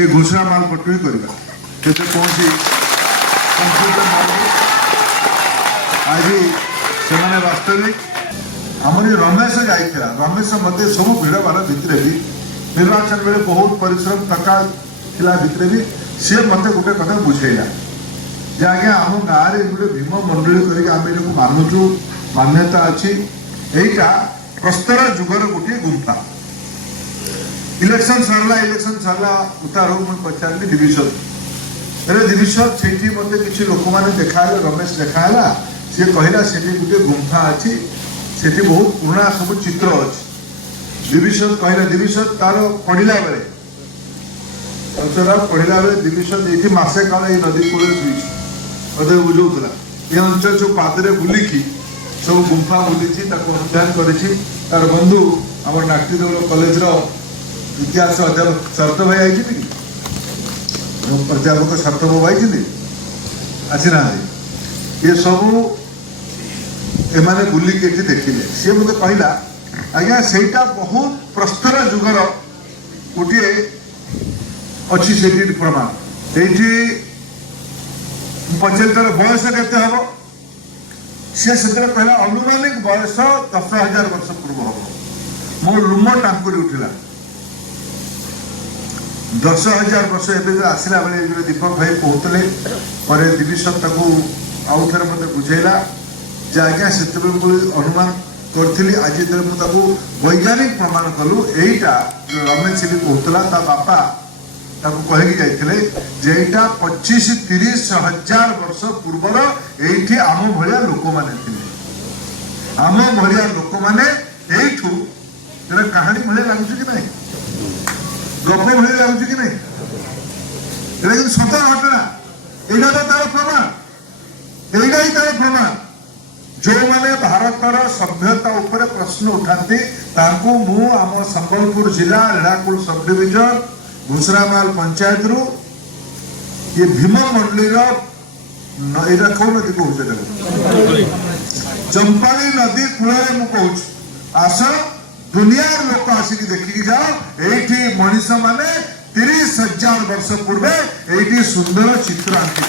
ये घोषणा माल पटु ही करवा कौन सी आज से वास्तविक आमर रमेश जाइला रमेश मत सब भिड़ बार भितर भी निर्वाचन बेले बहुत परिश्रम टका थिला भितर भी सी मत गोटे कथा बुझेला जे आज्ञा आम गाँव में गोटे भीम मंडली करके मानुचु मान्यता अच्छी यहीटा प्रस्तर जुगर गोटे गुंफा इलेक्शन सरला उतार मुझे पचारि डिविजन अरे डिविजन से मत किसी लोक मैंने देखा रमेश देखा सी कहला से गोटे गुंफा अच्छी से बहुत पुराना सब चित्र अच्छी डिविजन कहला डिविजन तार पढ़ला बेले पढ़ला बेले डिविजन ये मसे काल ये नदी कूल मत बुझौला ये अंचल जो पादरे बुलिकी सब गुंफा बुली अध्ययन कर बंधु आम नाट्यदेव कॉलेज इतिहास अध्यापक शरत भाई आई कि प्राध्यापक शरत बाबू आई आसी ना ये सब एमाने बुलिक देखिले सी मत कहला आज्ञा सेटा बहुत प्रस्तर जुगर गोटे अच्छी से प्रमाण ये पचार तर बयस के हम सी से कहला अनुमानिक बयस 10,000 वर्ष पूर्व हम मो लुम टांकुरी उठिला 10,000 वर्ष एवं आसला बेले दीपक भाई कहते दिविशन आउ थे मत बुझेला जे आज्ञा से अनुमान करी आज वैज्ञानिक प्रमाण कलु यहीटा रमेश भी कहला बापा कहीकि जाते जे 25-30 हजार वर्ष पूर्वर ये आम भाया लोक मैंने आम भाया लोक मैंने ये कहानी भाई लगुच कि नहीं गप भाई लगुच कि नहीं सत घटना यहाँ तो तार प्रमाण यही तार प्रमाण जो मैंने भारतर सभ्यता उपर प्रश्न उठाती मु आम संबलपुर जिला रेढ़ाकुल सब डिविजन घुसरामाल पंचायत रु ये भीम मंडलीर कौ नदी कहूँ चंपाली नदी कूल मुझे आस दुनिया लोक आसिक देखिकी जाओ ये मनीष माने 30,000 वर्ष पूर्व ये सुंदर चित्र आंकी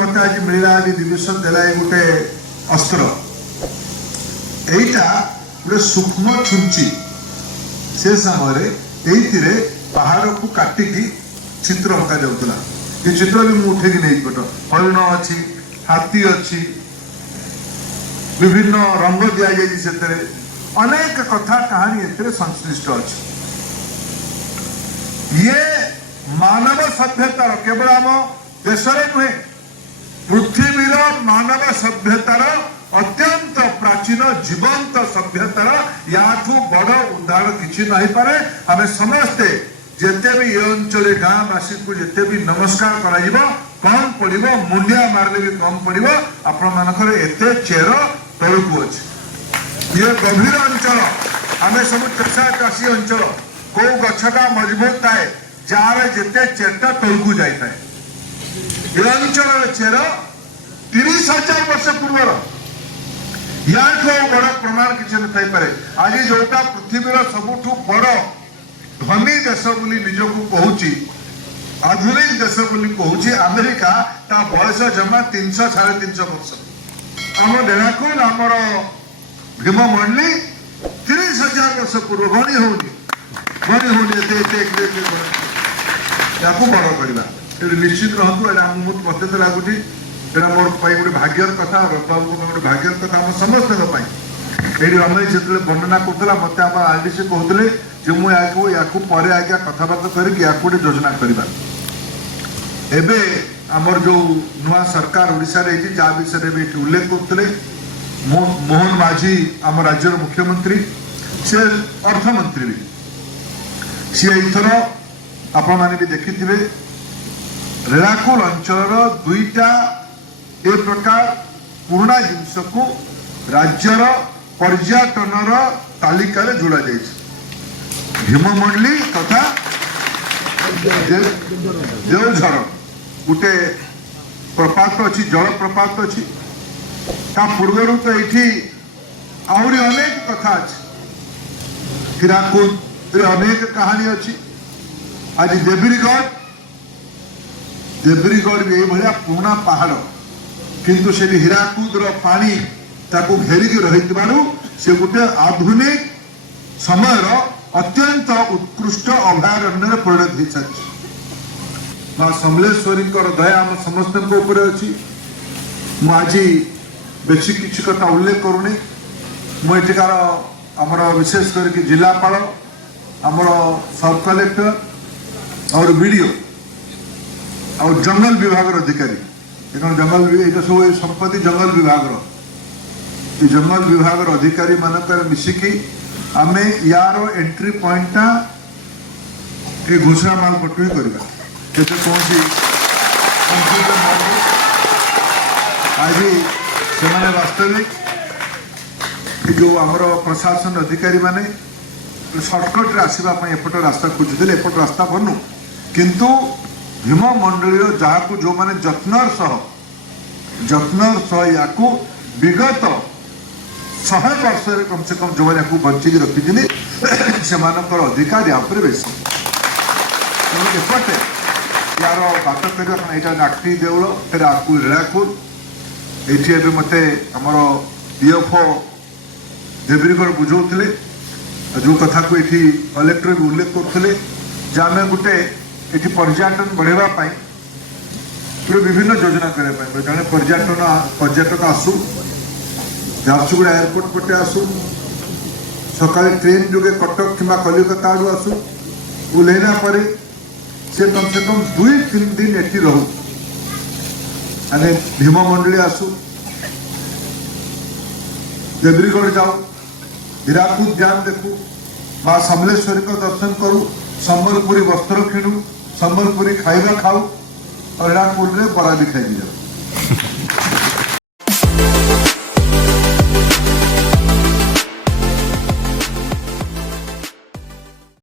मत आज मिलला डिविजन देला गोटे अस्त्र यहीटा गोटे सूक्ष्म छुंची से समय ये पहाड़ को काटिकी चित्र अका जाऊला ये चित्र भी मुझे उठेकी नहीं पट हरिण अच्छी हाथी अच्छी विभिन्न रंग दि जाए अनेक कथा कहानी ए संश्लिष्ट अच्छी ये मानव सभ्यतार केवल आम देश नुहे पृथ्वीर मानव सभ्यतार अत्यंत प्राचीन जीवंत सभ्यतार याठू बड़ उदाहरण किसी नहीं पारे आम समस्ते जिते भी ये अंचल गाँववासी को जिते भी नमस्कार कर कम पड़ो मुंडिया मारले भी कम पड़ो आपण मानकर एते चेर तलकू अच्छे ये गभीर अंचल आम सब चषा चाषी अंचल कौ गछटा मजबूत थाए जार जिते चेरटा तलकू जाए ये अंचल चेर 30,000 वर्ष पूर्वर या बड़ प्रमाण किसी न पारे आज जोटा पृथ्वीर सबुठ बड़ धनी देश बोली निजक कहूँ आधुनिक देश बोली कहूँ अमेरिका ता बयस जमा 300-350 वर्ष आम रेढ़ाकुल आमर भीम मंडली 30,000 वर्ष पूर्व गणी होनी बड़ करवा निश्चित रहतु मत तो लगुच एटा मोर गोटे भाग्यर कथा बाबू गोटे भाग्यर कथा आम समस्त ये रमेश जो वर्णना करूला मत आप आगे से कहते मुझे या आज्ञा कथबार्ता कर योजना करवा एबे आमर जो नुआ सरकार ओडिशा रे जा विषय में उल्लेख करते मोहन माझी आम राज्य मुख्यमंत्री से अर्थमंत्री भी सी एथर आपण मैंने भी देखि रेढ़ाकुल अंचल दुईटा ए प्रकार पुराना जिनस को राज्यर पर्यटन तालिका जोड़ा जाए भीम मंडली तथा देवझर गोटे प्रपात अच्छी जल प्रपात अच्छी ता पूर्व तो ये आहरी अनेक कथा अच्छी ହୀରାକୁଦ ଅନେକ କାହାଣୀ ଅଛି। ଆଜି ଦେବ୍ରିଗଡ଼ ବି ଏଇଭଳିଆ ପୁରୁଣା ପାହାଡ଼, କିନ୍ତୁ ସେଠି ହୀରାକୁଦର ପାଣି ତାକୁ ଘେରିକି ରହିଥିବାରୁ ସେ ଗୋଟେ ଆଧୁନିକ ସମୟର ଅତ୍ୟନ୍ତ ଉତ୍କୃଷ୍ଟ ଅଭୟାରଣ୍ୟରେ ପରିଣତ ହୋଇସାରିଛି। ମା ସମଲେଶ୍ୱରୀଙ୍କର ଦୟା ଆମ ସମସ୍ତଙ୍କ ଉପରେ ଅଛି। ମୁଁ ଆଜି ବେଶୀ କିଛି କଥା ଉଲ୍ଲେଖ କରୁନି। ମୁଁ ଏଠିକାର ଆମର ବିଶେଷ କରିକି ଜିଲ୍ଲାପାଳ, ଆମର ସବ୍ କଲେକ୍ଟର और वीडियो और जंगल विभाग अधिकारी, जंगल ये सब संपत्ति जंगल विभाग जंगल विभाग अधिकारी मानक मिसिकी आमे यार एंट्री पॉइंट ये घोषणा माल पटु ही करवा कौन आज से वास्तविक जो आमर प्रशासन अधिकारी माने सर्टकट रे आसवाई एपट रास्ता खोजुले एपट रास्ता बनू, किंतु भीम मंडली जहाँ जो मैंने जत्नर सह या विगत 100 वर्ष कम से कम जो मैंने बंचिक रखी से अधिकार या बेसी एपटे यार बात करवा यहाँ नाटी देउल फिर आकु रेड़ाकुद ये मत आमर डीएफओ देब्रिगढ़ बुझाऊे जो कथा को ये कलेक्टर भी उल्लेख करते आम गोटे ये पर्यटन बढ़ावाई विभिन्न योजना करने जड़े पर्यटक आसू झारसुगुड़ा एयरपोर्ट पटे आसू सका ट्रेन जोगे कटक कि कलिकता आड़ू आसू ओल्ला पर से कम 2-3 दिन ये रहू आने भीम मंडली आसू देब्रिगढ़ जाऊ हीराकुद डैम देखू माँ समलेश्वरी को दर्शन करूँ संबलपुरी वस्त्र किणु संबलपुरी खाइबा खाऊ और हीराकुद में बड़ा भी खाई जाऊ।